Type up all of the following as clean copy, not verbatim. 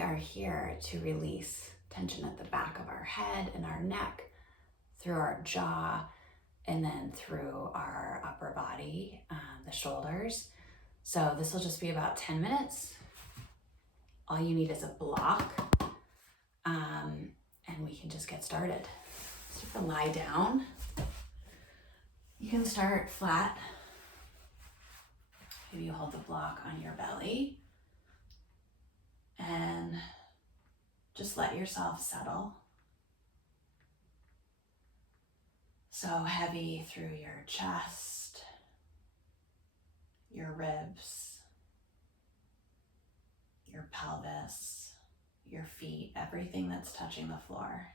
are here to release tension at the back of our head and our neck, through our jaw, and then through our upper body, the shoulders. So this will just be about 10 minutes. All you need is a block, and we can just get started. So you can lie down. You can start flat. Maybe you hold the block on your belly and just let yourself settle. So heavy through your chest, your ribs, your pelvis, your feet, everything that's touching the floor.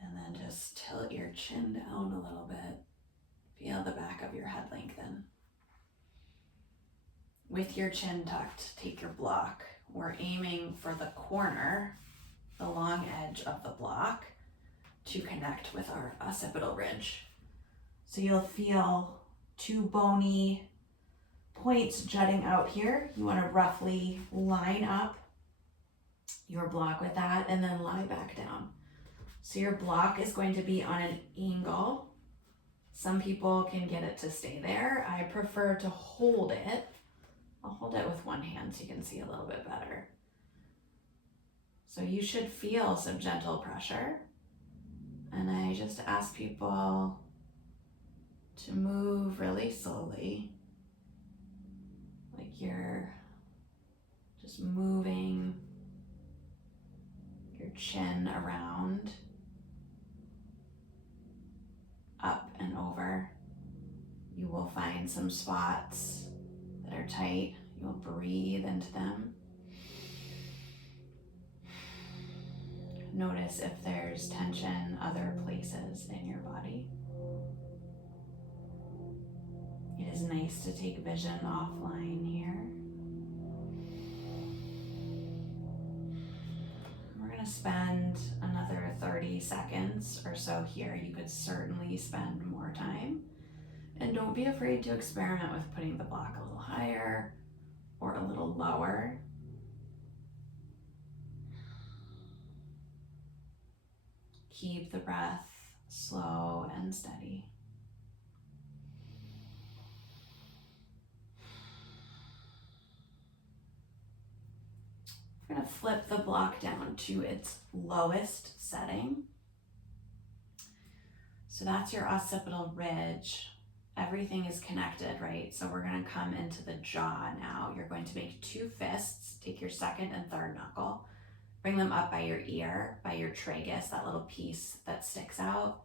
And then just tilt your chin down a little bit. Feel the back of your head lengthen. With your chin tucked, take your block. We're aiming for the corner, the long edge of the block, to connect with our occipital ridge. So you'll feel two bony points jutting out here. You want to roughly line up your block with that and then lie back down. So your block is going to be on an angle. Some people can get it to stay there. I prefer to hold it. I'll hold it with one hand so you can see a little bit better. So you should feel some gentle pressure. And I just ask people to move really slowly, like you're just moving your chin around, up and over. You will find some spots that are tight. You will breathe into them. Notice if there's tension other places in your body. It is nice to take vision offline here. We're going to spend another 30 seconds or so here. You could certainly spend more time. And don't be afraid to experiment with putting the block a little higher or a little lower. Keep the breath slow and steady. We're going to flip the block down to its lowest setting. So that's your occipital ridge. Everything is connected, right? So we're going to come into the jaw now. You're going to make two fists. Take your second and third knuckle. Bring them up by your ear, by your tragus, that little piece that sticks out.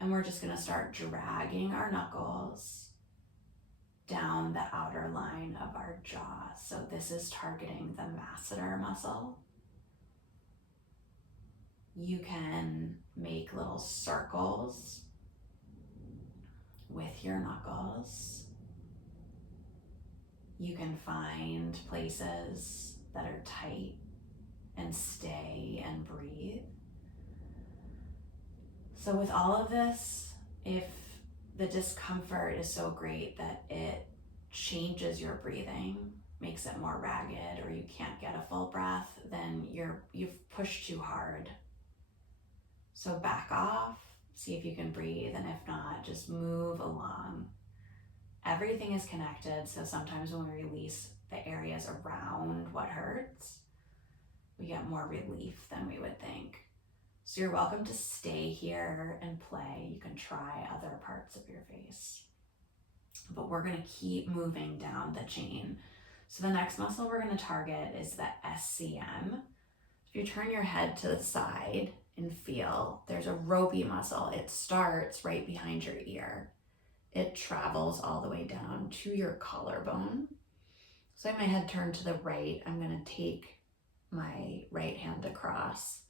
And we're just going to start dragging our knuckles down the outer line of our jaw. So this is targeting the masseter muscle. You can make little circles with your knuckles. You can find places that are tight and stay and breathe. So with all of this, if the discomfort is so great that it changes your breathing, makes it more ragged, or you can't get a full breath, then you've pushed too hard. So back off, see if you can breathe, and if not, just move along. Everything is connected, so sometimes when we release the areas around what hurts, we get more relief than we would think. So you're welcome to stay here and play. You can try other parts of your face. But we're going to keep moving down the chain. So the next muscle we're going to target is the SCM. If you turn your head to the side and feel, there's a ropey muscle. It starts right behind your ear. It travels all the way down to your collarbone. So I have my head turned to the right. I'm going to take my right hand across,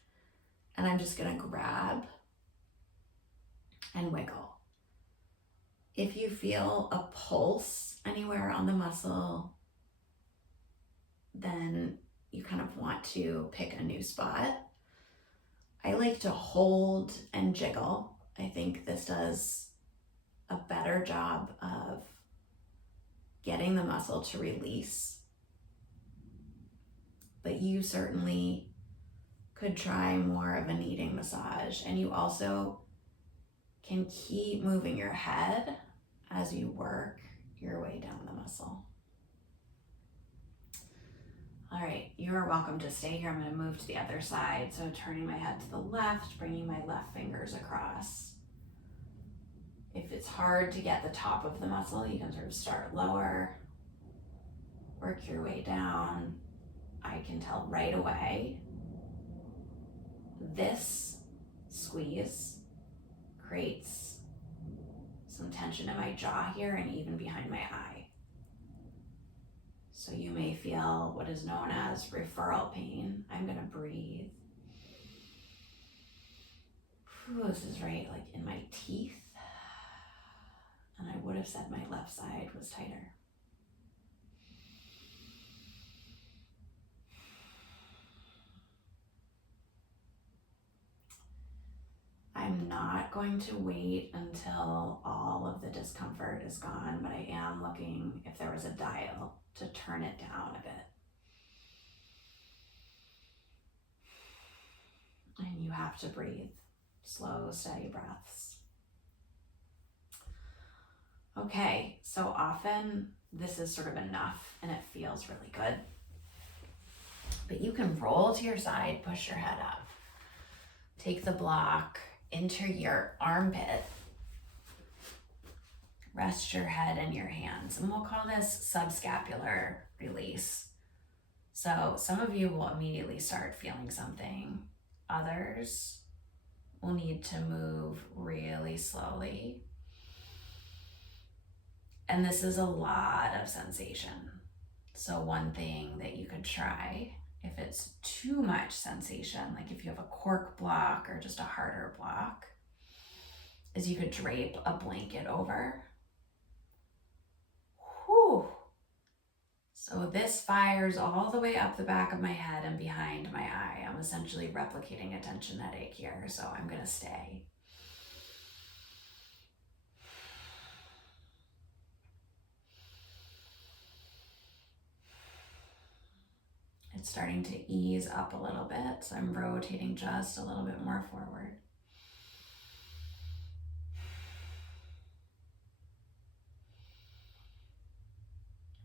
and I'm just going to grab and wiggle. If you feel a pulse anywhere on the muscle, then you kind of want to pick a new spot. I like to hold and jiggle. I think this does a better job of getting the muscle to release. you certainly could try more of a kneading massage. And you also can keep moving your head as you work your way down the muscle. All right, you are welcome to stay here. I'm going to move to the other side. So turning my head to the left, bringing my left fingers across. If it's hard to get the top of the muscle, you can sort of start lower, work your way down. I can tell right away this squeeze creates some tension in my jaw here and even behind my eye. So you may feel what is known as referral pain. I'm gonna breathe. This is right like in my teeth. And I would have said my left side was tighter. I'm not going to wait until all of the discomfort is gone, but I am looking if there was a dial to turn it down a bit. And you have to breathe. Slow, steady breaths. Okay, so often this is sort of enough and it feels really good. But you can roll to your side, push your head up. Take the block into your armpit. Rest your head in your hands. And we'll call this subscapular release. So some of you will immediately start feeling something. Others will need to move really slowly. And this is a lot of sensation. So one thing that you could try, if it's too much sensation, like if you have a cork block or just a harder block, is you could drape a blanket over. Whew. So this fires all the way up the back of my head and behind my eye. I'm essentially replicating a tension headache here, so I'm gonna stay. It's starting to ease up a little bit, so I'm rotating just a little bit more forward.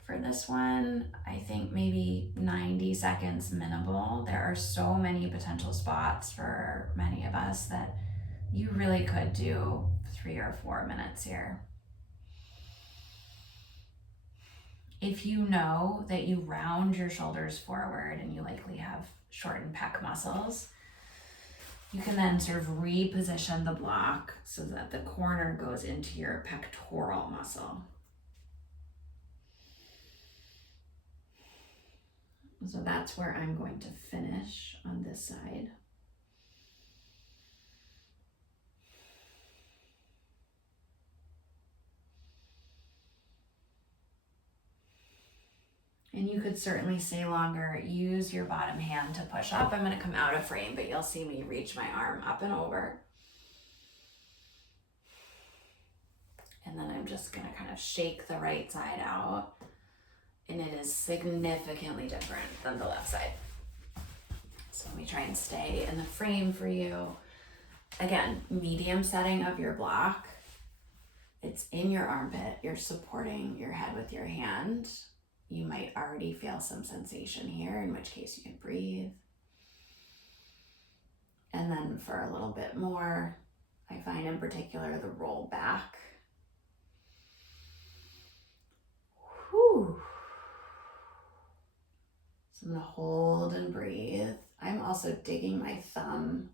For this one, I think maybe 90 seconds minimal. There are so many potential spots for many of us that you really could do 3 or 4 minutes here. If you know that you round your shoulders forward and you likely have shortened pec muscles, you can then sort of reposition the block so that the corner goes into your pectoral muscle. So that's where I'm going to finish on this side. And you could certainly stay longer. Use your bottom hand to push up. I'm going to come out of frame, but you'll see me reach my arm up and over. And then I'm just going to kind of shake the right side out. And it is significantly different than the left side. So let me try and stay in the frame for you. Again, medium setting of your block. It's in your armpit. You're supporting your head with your hand. You might already feel some sensation here, in which case you can breathe. And then for a little bit more, I find in particular the roll back. Whew. So I'm gonna hold and breathe. I'm also digging my thumb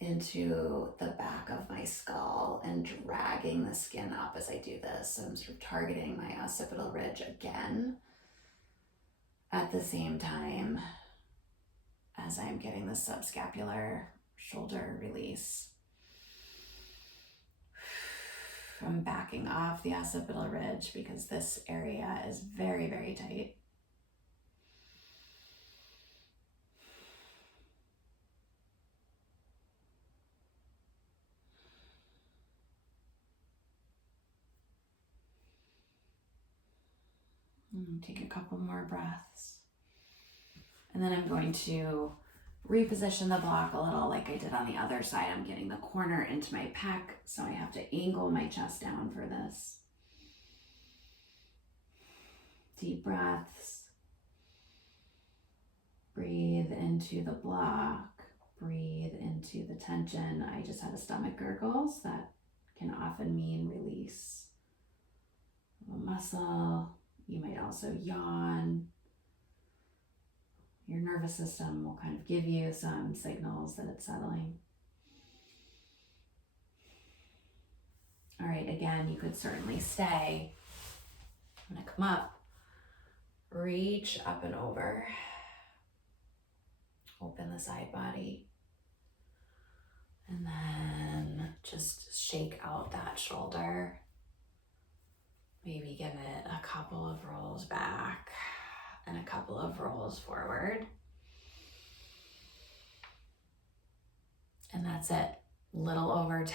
into the back of my skull and dragging the skin up as I do this. So I'm sort of targeting my occipital ridge again at the same time as I'm getting the subscapular shoulder release. I'm backing off the occipital ridge because this area is very, very tight. Take a couple more breaths. And then I'm going to reposition the block a little like I did on the other side. I'm getting the corner into my pec, so I have to angle my chest down for this. Deep breaths. Breathe into the block. Breathe into the tension. I just had a stomach gurgles. That can often mean release of a muscle. You might also yawn. Your nervous system will kind of give you some signals that it's settling. All right, again, you could certainly stay. I'm gonna come up, reach up and over. Open the side body. And then just shake out that shoulder. Maybe give it a couple of rolls back and a couple of rolls forward. And that's it. Little over